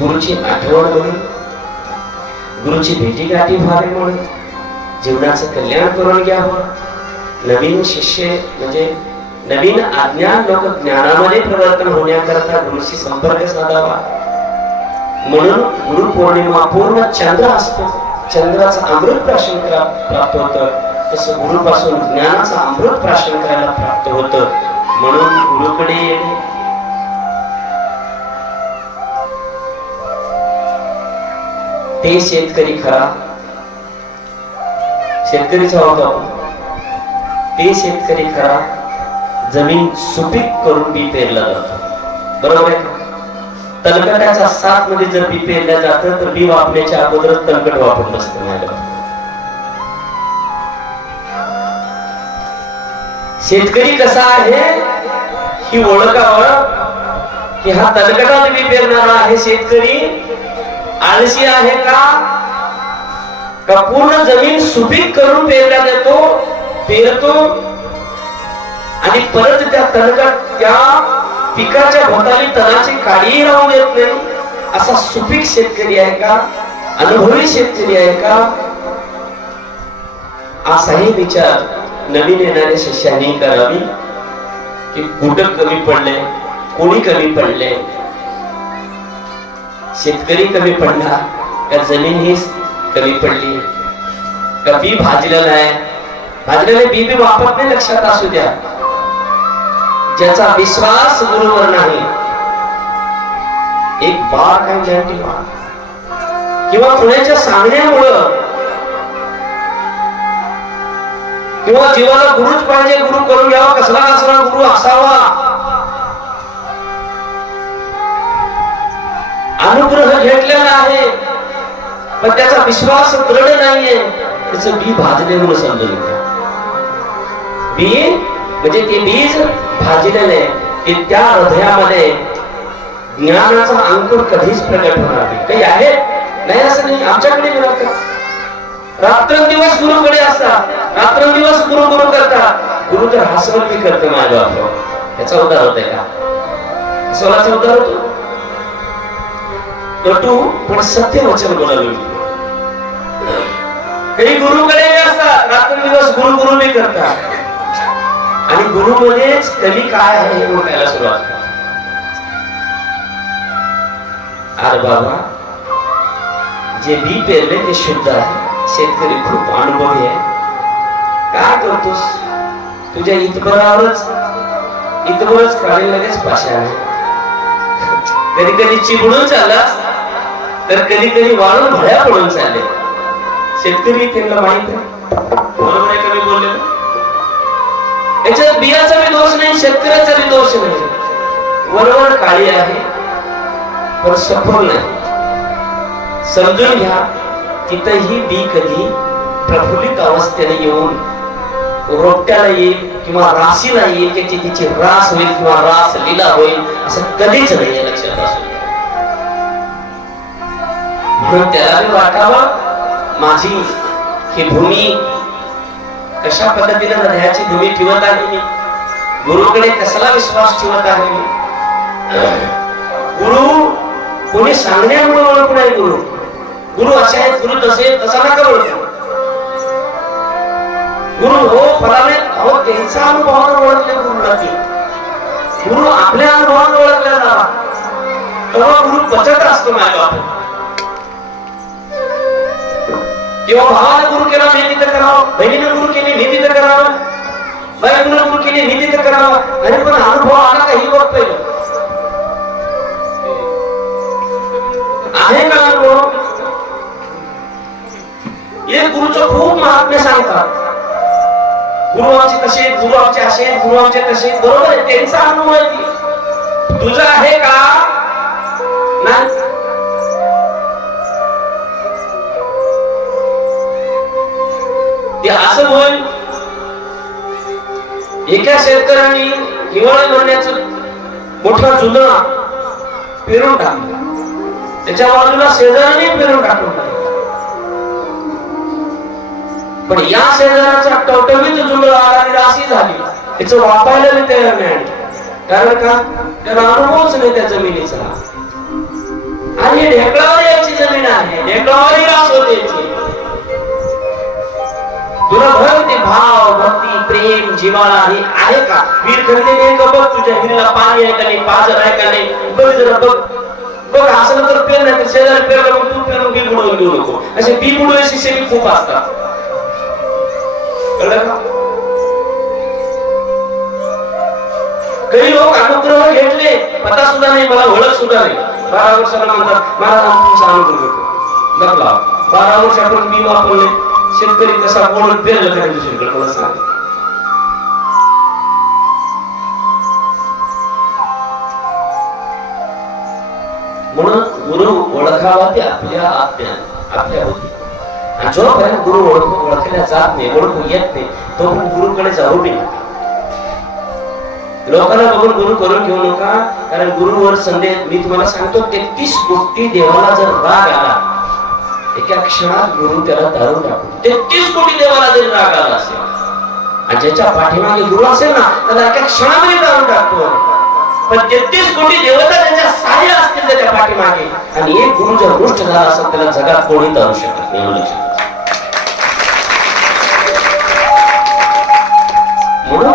गुरुची आठवण म्हणून, गुरुची भेटीगाठी व्हावी म्हणून, जीवनाचं कल्याण करून घ्यावं. नवीन शिष्य म्हणजे नवीन अज्ञान लोक ज्ञानामध्ये परिवर्तन होण्याकरता गुरुशी संपर्क साधावा. म्हणून गुरु पौर्णिमा पूर्ण चंद्र असतो, चंद्राचं अमृत प्राशन प्राप्त होतं, तसं गुरुपासून ज्ञानाचं अमृत प्राशन करायला प्राप्त होतं. म्हणून गुरुकडे येणे. ते शेतकरी खरा, शेतकरीचा होता ते शेतकरी खरा, जमीन सुपीक करून बी पेरला जातो. बरोबर आहे. तणकटाच्या साथ मध्ये जर बी पेरलं जातं तर बी वापरण्याच्या अगोदर तणकट वापरून बसतं. माझ्या शेतकरी कसा आहे ही ओळखावं की हा तणकटात बी पेरणारा आहे शेतकरी आळशी आहे का पूर्ण जमीन सुपीक करून पेरला जातो, पेरतो आणि परत त्या तणकट त्या पिकाच्या भोवताली तणाची काळी राहू देत नाही. असा सुपीक शेतकरी आहे का? अनुभवी शेतकरी आहे का? असाही विचार नवीन येणाऱ्या शिष्यांनी करावी की कुठं कमी पडले, कोणी कमी पडले, शेतकरी कमी पडला का जमीन ही कमी पडली का बी भाजलेलं आहे, भाजलेले बी बी वापरत नाही. लक्षात असू द्या, ज्याचा विश्वास गुरुवर नाही, एक बाळ काय गॅरंटी किंवा कुणाच्या सांगण्यामुळं किंवा जीवाला गुरुच पाहिजे, गुरु करून घ्यावा, कसला असला गुरु असावा, अनुग्रह घेतलेला आहे पण त्याचा विश्वास दृढ नाहीये, त्याचं बी भाजले म्हणून समजून घ्या. बी म्हणजे ते बीज भाजलेले, ते त्या हृदयामध्ये ज्ञानाचा अंकुर कधीच प्रकट होणार नाही. काही आहे नाही असं नाही. आमच्याकडे रात्रंदिवस गुरुकडे असतात, रात्रंदिवस गुरु गुरु करतात. गुरु तर हसवत बी करते माझ्या बाप. याचा उद्धार होतोय का? हसवण्याचा उद्धार होतो. कटू पण सत्य वचन बोलावे. काही गुरुकडे असतात, रात्रंदिवस गुरु गुरु बी करतात आणि गुरु मध्येच कमी काय आहे हे ओळखायला सुरुवात करतात. अरे बाबा, जे बी पेरले ते शुद्ध आहे. शेतकरी खूप अनुभवी आहे. काय करतोस? तुझ्या इतबरावरच काढे लगेच पाशा आहे. कधी कधी चिपळून चाललास तर कधी कधी वाळून भळ्या पडून चालले. शेतकरी त्यांना माहित आहे. बरोबर आहे का मी बोलले? याच्यात बियाचा बी दोष नाही, शेतकऱ्याचा बी दोष नाही. वरवर काळी आहे पण सफल नाही. समजून घ्या, तिथंही बी कधी प्रफुल्लित अवस्थेने येऊन रोपट्याला येईल किंवा राशीला येईल, त्याची तिची रास होईल किंवा रास लीला होईल असं कधीच नाही. लक्षात असू. म्हणून त्याला बी वाटावं माझी ही भूमी कशा पद्धतीने हृदयाची भूमी ठेवत आहे मी, गुरुकडे कसला विश्वास ठेवत आहे मी. गुरु कोणी सांगण्यामुळे ओळख नाही. गुरु असे आहेत, गुरु तसे तसा नका ओळखू. गुरु हो फलाने हो त्यांचा अनुभवावर ओळखले गुरुला की गुरु आपल्या अनुभवावर ओळखला जावा तेव्हा गुरु पचत असतो. माझ्या किंवा भावाने गुरु केला मी तिथं करावं, बहिणीने गुरु केली मी तिथं करावं, बायकोने गुरु केली मी तिथं करावं. आणि पण अनुभव आला काही बघ पहिलं आहे का अनुभव? एक गुरुचं खूप महात्म्य सांगतात. गुरु आमचे कसे, गुरु आमचे असे, गुरु आमचे तसे. बरोबर आहे, त्यांचा अनुभव आहे. तुझा आहे का? नाही. ते असं होईल. एका शेतकऱ्यांनी हिवाळी भरण्याचं मोठा जुना पेरून टाकला, त्याच्या बाजूला शेजाऱ्याने पेरून टाकलं. पण या शेजाराच्या टवटवीत जुंडळ आली राशी झाली, त्याचं वापरायला मी तयार नाही. कारण का? त्याला अनुभवच नाही त्या जमिनीचा. आणि ढेकळावर यायची जमीन आहे, ढेकळावरही रास होते याची. तुला भर ते भाव, भक्ती, प्रेम, जिव्हाळा हे आहे का? वीर खंडे का बघ, तुझ्या हिरीला पाणी आहे का नाही, पाजर आहे का नाही, बघ जरा बघ. बघ असं तर पेर नाही, शेजारी पेरला मग तू पेरून बी बुडवून घेऊ नको. असे बी बुडवे शिष्य खूप असतात, कळलं का? काही लोक अनुग्रह घेतले, पता सुद्धा नाही, मला ओळख सुद्धा नाही. 12 वर्षाला म्हणतात मला तुमचा अनुग्रह घेतो. बघला 12 वर्ष आपण बी वापरले, शेतकरी कसा कोण पेरलं काय दुसरीकडे मला सांग. म्हणून गुरु ओळखावा ते आपल्या आपल्या होती. आणि जोपर्यंत गुरु ओळखल्या जात नाही, ओळखू येत नाही, तो गुरुकडे जाऊ नये. लोकांना बघून गुरु करून घेऊ नका, कारण गुरुवर संदेश मी तुम्हाला सांगतो 33 कोटी देवाला जर राग आला, एका क्षणात गुरु त्याला दारून टाकतो. 33 कोटी देवाला जर राग आला असेल आणि ज्याच्या पाठीमागे गुरु असेल ना, त्याला एका क्षणामध्ये दारून टाकतो. पण 33 कोटी देवता त्याच्या सहाय्य असतील त्याच्या पाठीमागे, आणि एक गुरु जर रुष्ट झाला असेल त्याला जगात कोणी दारू शकत नाही. म्हणून